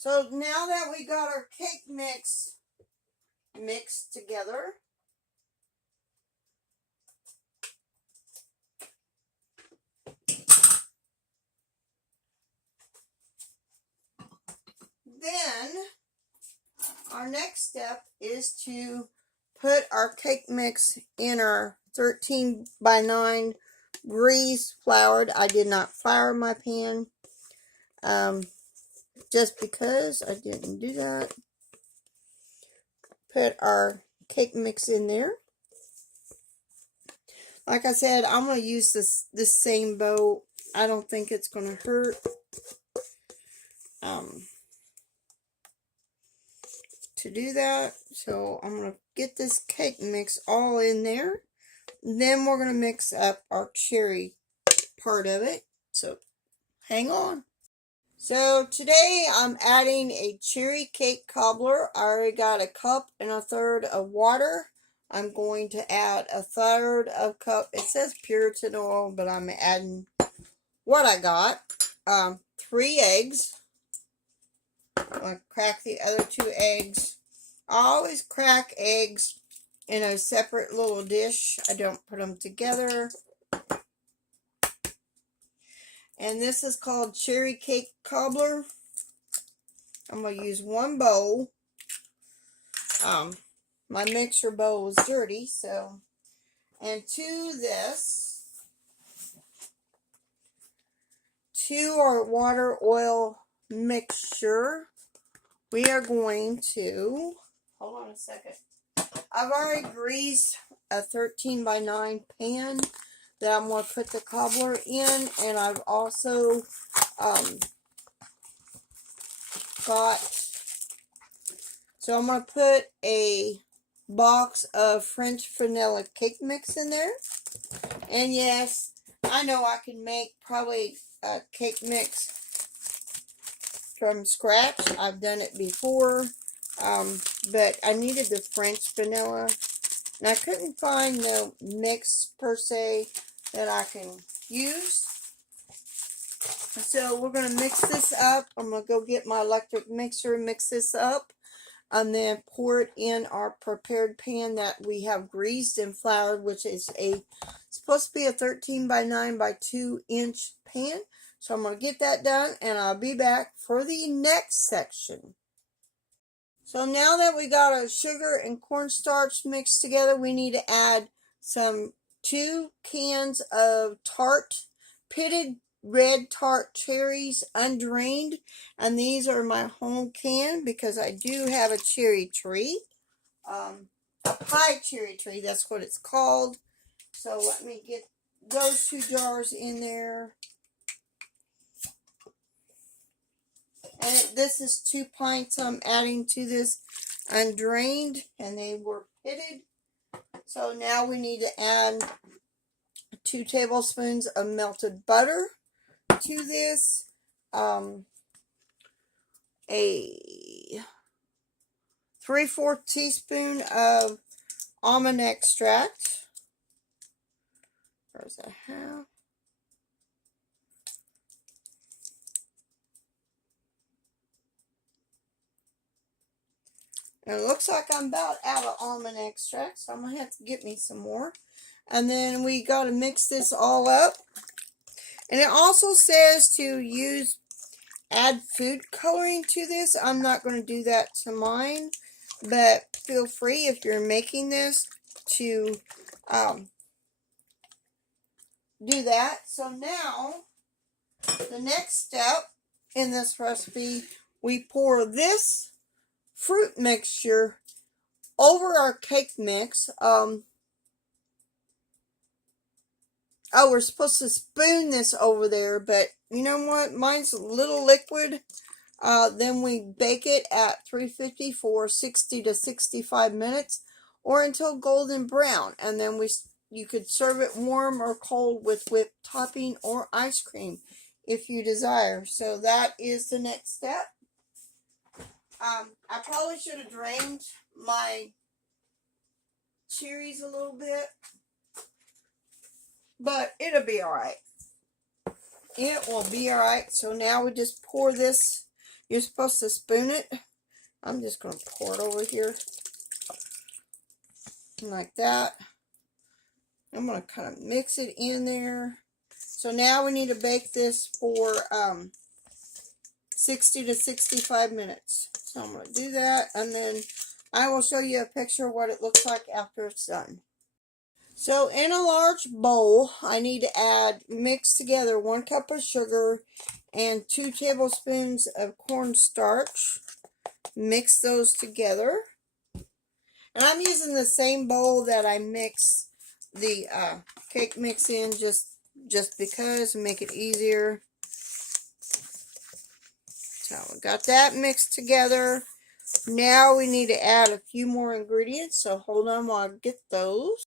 So now that we got our cake mix mixed together, then our next step is to put our cake mix in our 13 by 9 grease floured. I did not flour my pan just because I didn't do that. Put our cake mix in there. Like I said, I'm going to use this same bowl. I don't think it's going to hurt. To do that, so I'm going to get this cake mix all in there. Then we're going to mix up our cherry part of it. So hang on. So today I'm adding a cherry cake cobbler. I already got 1 1/3 cups of water. I'm going to add 1/3 cup. It says Puritan oil, but I'm adding what I got. 3 eggs. I'm going to crack the other 2 eggs. I always crack eggs in a separate little dish. I don't put them together. And this is called Cherry Cake Cobbler. I'm going to use 1 bowl. My mixer bowl is dirty, so. And to this, 2 our water oil mixture, we are going to, hold on a second. I've already greased a 13 by 9 pan that I'm going to put the cobbler in, and I've also so I'm going to put a box of French vanilla cake mix in there. And yes, I know I can make probably a cake mix from scratch. I've done it before, but I needed the French vanilla, and I couldn't find the mix per se that I can use. So we're going to mix this up. I'm going to go get my electric mixer and mix this up, and then pour it in our prepared pan that we have greased and floured, which is supposed to be a 13 by 9 by 2 inch pan. So I'm going to get that done, and I'll be back for the next section. So now that we got our sugar and cornstarch mixed together, we need to add 2 cans of pitted red Tart Cherries, undrained. And these are my home can because I do have a cherry tree. A pie cherry tree, that's what it's called. So let me get those 2 jars in there. And this is 2 pints I'm adding to this undrained, and they were pitted. So now we need to add 2 tablespoons of melted butter to this. A 3/4 teaspoon of almond extract. There's a half. And it looks like I'm about out of almond extract, so I'm going to have to get me some more. And then we got to mix this all up. And it also says to add food coloring to this. I'm not going to do that to mine, but feel free if you're making this to do that. So now, the next step in this recipe, we pour this fruit mixture over our cake mix. We're supposed to spoon this over there, but you know what? Mine's a little liquid. Then we bake it at 350 for 60 to 65 minutes or until golden brown. And then you could serve it warm or cold with whipped topping or ice cream if you desire. So that is the next step. I probably should have drained my cherries a little bit, but it'll be alright. It will be alright. So now we just pour this You're supposed to spoon it. I'm just going to pour it over here like that. I'm going to kind of mix it in there. So now we need to bake this for 60 to 65 minutes. So I'm going to do that, and then I will show you a picture of what it looks like after it's done. So in a large bowl, I need to add, mix together 1 cup of sugar and 2 tablespoons of cornstarch. Mix those together. And I'm using the same bowl that I mixed the cake mix in, just because, to make it easier. So we got that mixed together. Now we need to add a few more ingredients, so hold on while I get those.